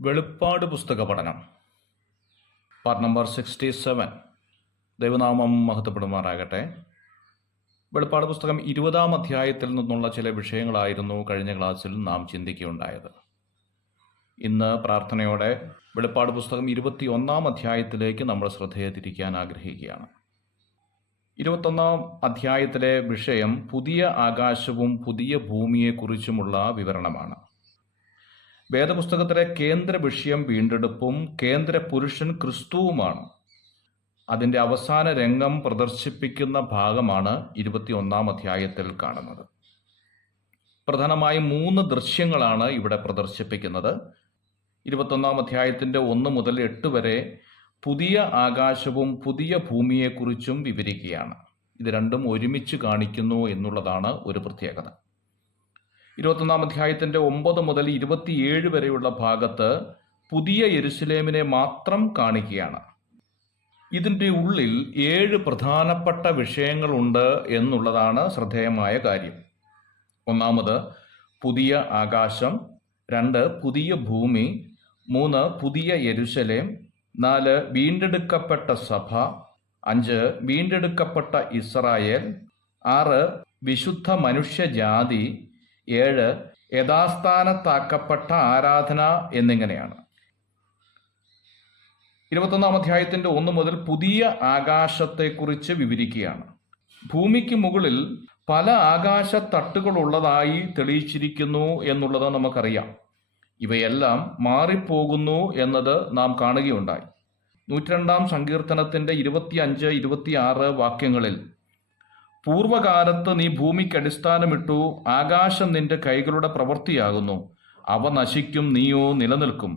വെളിപ്പാട് പുസ്തക പഠനം പാർട്ട് നമ്പർ 67. ദൈവനാമം മഹത്വപ്പെടുമാറാകട്ടെ. വെളിപ്പാട് പുസ്തകം 20-ാം അധ്യായത്തിൽ നിന്നുള്ള ചില വിഷയങ്ങളായിരുന്നു കഴിഞ്ഞ ക്ലാസ്സിൽ നാം ചിന്തിക്കുകയുണ്ടായത്. ഇന്ന് പ്രാർത്ഥനയോടെ വെളിപ്പാട് പുസ്തകം 21-ാം അധ്യായത്തിലേക്ക് നമ്മൾ ശ്രദ്ധയെ തിരിക്കാൻ ആഗ്രഹിക്കുകയാണ്. 21-ാം അധ്യായത്തിലെ വിഷയം പുതിയ ആകാശവും പുതിയ ഭൂമിയെക്കുറിച്ചുമുള്ള വിവരണമാണ്. വേദപുസ്തകത്തിലെ കേന്ദ്ര വിഷയം വീണ്ടെടുപ്പും കേന്ദ്ര പുരുഷൻ ക്രിസ്തുവുമാണ്. അതിൻ്റെ അവസാന രംഗം പ്രദർശിപ്പിക്കുന്ന ഭാഗമാണ് 21-ാം അധ്യായത്തിൽ കാണുന്നത്. പ്രധാനമായും 3 ദൃശ്യങ്ങളാണ് ഇവിടെ പ്രദർശിപ്പിക്കുന്നത്. 21-ാം അധ്യായത്തിൻ്റെ 1 മുതൽ 8 വരെ പുതിയ ആകാശവും പുതിയ ഭൂമിയെക്കുറിച്ചും വിവരിക്കുകയാണ്. ഇത് രണ്ടും ഒരുമിച്ച് കാണിക്കുന്നു എന്നുള്ളതാണ് ഒരു പ്രത്യേകത. 21-ാം അധ്യായത്തിൻ്റെ 9 മുതൽ 27 വരെയുള്ള ഭാഗത്ത് പുതിയ യെരുശലേമിനെ മാത്രം കാണിക്കുകയാണ്. ഇതിൻ്റെ ഉള്ളിൽ 7 പ്രധാനപ്പെട്ട വിഷയങ്ങളുണ്ട് എന്നുള്ളതാണ് ശ്രദ്ധേയമായ കാര്യം. 1 പുതിയ ആകാശം, 2 പുതിയ ഭൂമി, 3 പുതിയ യെരുശലേം, 4 വീണ്ടെടുക്കപ്പെട്ട സഭ, 5 വീണ്ടെടുക്കപ്പെട്ട ഇസ്രായേൽ, 6 വിശുദ്ധ മനുഷ്യജാതി, 7 യഥാസ്ഥാനത്താക്കപ്പെട്ട ആരാധന എന്നിങ്ങനെയാണ്. 21-ാം അധ്യായത്തിൻ്റെ 1 മുതൽ പുതിയ ആകാശത്തെക്കുറിച്ച് വിവരിക്കുകയാണ്. ഭൂമിക്ക് മുകളിൽ പല ആകാശ തട്ടുകളുള്ളതായി തെളിയിച്ചിരിക്കുന്നു എന്നുള്ളത് നമുക്കറിയാം. ഇവയെല്ലാം മാറിപ്പോകുന്നു എന്നത് നാം കാണുകയുണ്ടായി. 102-ാം സങ്കീർത്തനത്തിൻ്റെ 25-26 വാക്യങ്ങളിൽ പൂർവകാലത്ത് നീ ഭൂമിക്ക് അടിസ്ഥാനമിട്ടു, ആകാശം നിന്റെ കൈകളുടെ പ്രവൃത്തിയാകുന്നു, അവ നശിക്കും, നീയോ നിലനിൽക്കും.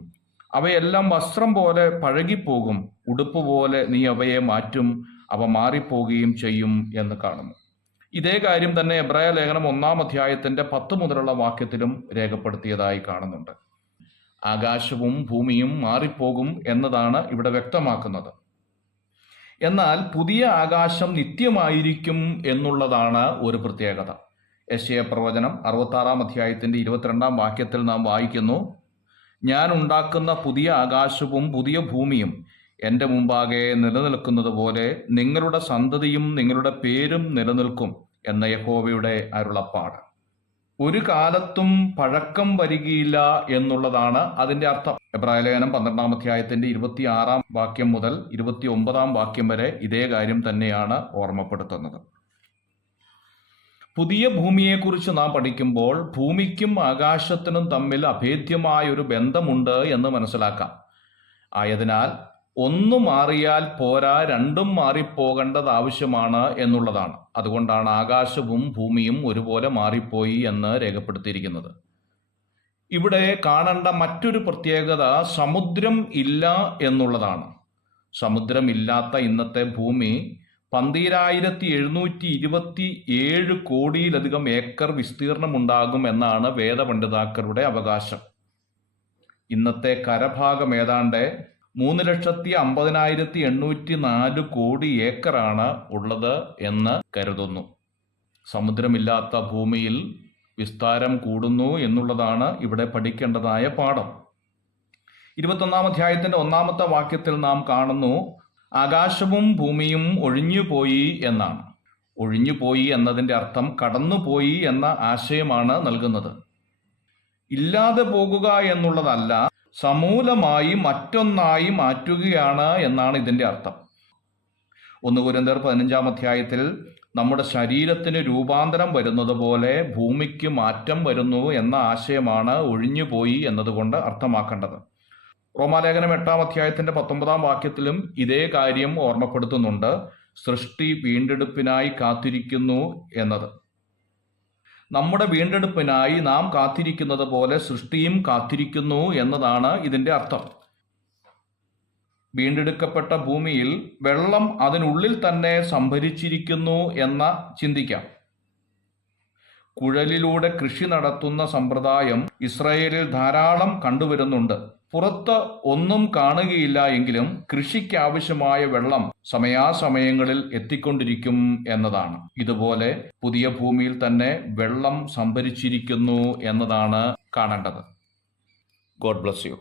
അവയെല്ലാം വസ്ത്രം പോലെ പഴകിപ്പോകും, ഉടുപ്പ് പോലെ നീ അവയെ മാറ്റും, അവ മാറിപ്പോകുകയും ചെയ്യും എന്ന് കാണുന്നു. ഇതേ കാര്യം തന്നെ എബ്രായ ലേഖനം 1-ാം അധ്യായത്തിൻ്റെ 10 മുതലുള്ള വാക്യത്തിലും രേഖപ്പെടുത്തിയതായി കാണുന്നുണ്ട്. ആകാശവും ഭൂമിയും മാറിപ്പോകും എന്നതാണ് ഇവിടെ വ്യക്തമാക്കുന്നത്. എന്നാൽ പുതിയ ആകാശം നിത്യമായിരിക്കും എന്നുള്ളതാണ് ഒരു പ്രത്യേകത. യെശയ്യാ പ്രവചനം 66-ാം അധ്യായത്തിൻ്റെ 22-ാം വാക്യത്തിൽ നാം വായിക്കുന്നു, ഞാൻ ഉണ്ടാക്കുന്ന പുതിയ ആകാശവും പുതിയ ഭൂമിയും എൻ്റെ മുമ്പാകെ നിലനിൽക്കുന്നത് പോലെ നിങ്ങളുടെ സന്തതിയും നിങ്ങളുടെ പേരും നിലനിൽക്കും എന്ന യഹോവയുടെ അരുളപ്പാട്. ഒരു കാലത്തും പഴക്കം വരികയില്ല എന്നുള്ളതാണ് അതിൻ്റെ അർത്ഥം. എബ്രായ ലേഖനം 12-ാം അധ്യായത്തിൻ്റെ 26-ാം വാക്യം മുതൽ 29-ാം വാക്യം വരെ ഇതേ കാര്യം തന്നെയാണ് ഓർമ്മപ്പെടുത്തുന്നത്. പുതിയ ഭൂമിയെക്കുറിച്ച് നാം പഠിക്കുമ്പോൾ ഭൂമിക്കും ആകാശത്തിനും തമ്മിൽ അഭേദ്യമായ ഒരു ബന്ധമുണ്ട് എന്ന് മനസ്സിലാക്കാം. ആയതിനാൽ ഒന്ന് മാറിയാൽ പോരാ, രണ്ടും മാറിപ്പോകേണ്ടത് ആവശ്യമാണ് എന്നുള്ളതാണ്. അതുകൊണ്ടാണ് ആകാശവും ഭൂമിയും ഒരുപോലെ മാറിപ്പോയി എന്ന് രേഖപ്പെടുത്തിയിരിക്കുന്നത്. ഇവിടെ കാണേണ്ട മറ്റൊരു പ്രത്യേകത സമുദ്രം ഇല്ല എന്നുള്ളതാണ്. സമുദ്രമില്ലാത്ത ഇന്നത്തെ ഭൂമി 12,727 കോടിയിലധികം ഏക്കർ വിസ്തീർണമുണ്ടാകും എന്നാണ് വേദപണ്ഡിതാക്കളുടെ അവകാശം. ഇന്നത്തെ കരഭാഗം ഏതാണ്ട് 3,50,804 കോടി ഏക്കറാണ് ഉള്ളത് എന്ന് കരുതുന്നു. സമുദ്രമില്ലാത്ത ഭൂമിയിൽ വിസ്താരം കൂടുന്നു എന്നുള്ളതാണ് ഇവിടെ പഠിക്കേണ്ടതായ പാഠം. 21-ാം അധ്യായത്തിൻ്റെ 1-ാമത്തെ വാക്യത്തിൽ നാം കാണുന്നു, ആകാശവും ഭൂമിയും ഒഴിഞ്ഞുപോയി എന്നാണ്. ഒഴിഞ്ഞുപോയി എന്നതിൻ്റെ അർത്ഥം കടന്നുപോയി എന്ന ആശയമാണ് നൽകുന്നത്. ഇല്ലാതെ പോകുക എന്നുള്ളതല്ല, സമൂലമായി മറ്റൊന്നായി മാറ്റുകയാണ് എന്നാണ് ഇതിൻ്റെ അർത്ഥം. 1 കൊരിന്ത്യർ 15-ാം അധ്യായത്തിൽ നമ്മുടെ ശരീരത്തിന് രൂപാന്തരം വരുന്നത് പോലെ ഭൂമിക്ക് മാറ്റം വരുന്നു എന്ന ആശയമാണ് ഒഴിഞ്ഞുപോയി എന്നതുകൊണ്ട് അർത്ഥമാക്കേണ്ടത്. റോമാലേഖനം 8-ാം അധ്യായത്തിൻ്റെ 19-ാം വാക്യത്തിലും ഇതേ കാര്യം ഓർമ്മപ്പെടുത്തുന്നുണ്ട്. സൃഷ്ടി വീണ്ടെടുപ്പിനായി കാത്തിരിക്കുന്നു എന്നത്. നമ്മുടെ വീണ്ടെടുപ്പിനായി നാം കാത്തിരിക്കുന്നത് പോലെ സൃഷ്ടിയും കാത്തിരിക്കുന്നു എന്നതാണ് ഇതിൻ്റെ അർത്ഥം. വീണ്ടെടുക്കപ്പെട്ട ഭൂമിയിൽ വെള്ളം അതിനുള്ളിൽ തന്നെ സംഭരിച്ചിരിക്കുന്നു എന്ന ചിന്തിക്കാം. കുഴലിലൂടെ കൃഷി നടത്തുന്ന സമ്പ്രദായം ഇസ്രായേലിൽ ധാരാളം കണ്ടുവരുന്നുണ്ട്. പുറത്ത് ഒന്നും കാണുകയില്ല എങ്കിലും കൃഷിക്കാവശ്യമായ വെള്ളം സമയാസമയങ്ങളിൽ എത്തിക്കൊണ്ടിരിക്കും എന്നതാണ്. ഇതുപോലെ പുതിയ ഭൂമിയിൽ തന്നെ വെള്ളം സംഭരിച്ചിരിക്കുന്നു എന്നതാണ് കാണേണ്ടത്. God bless you.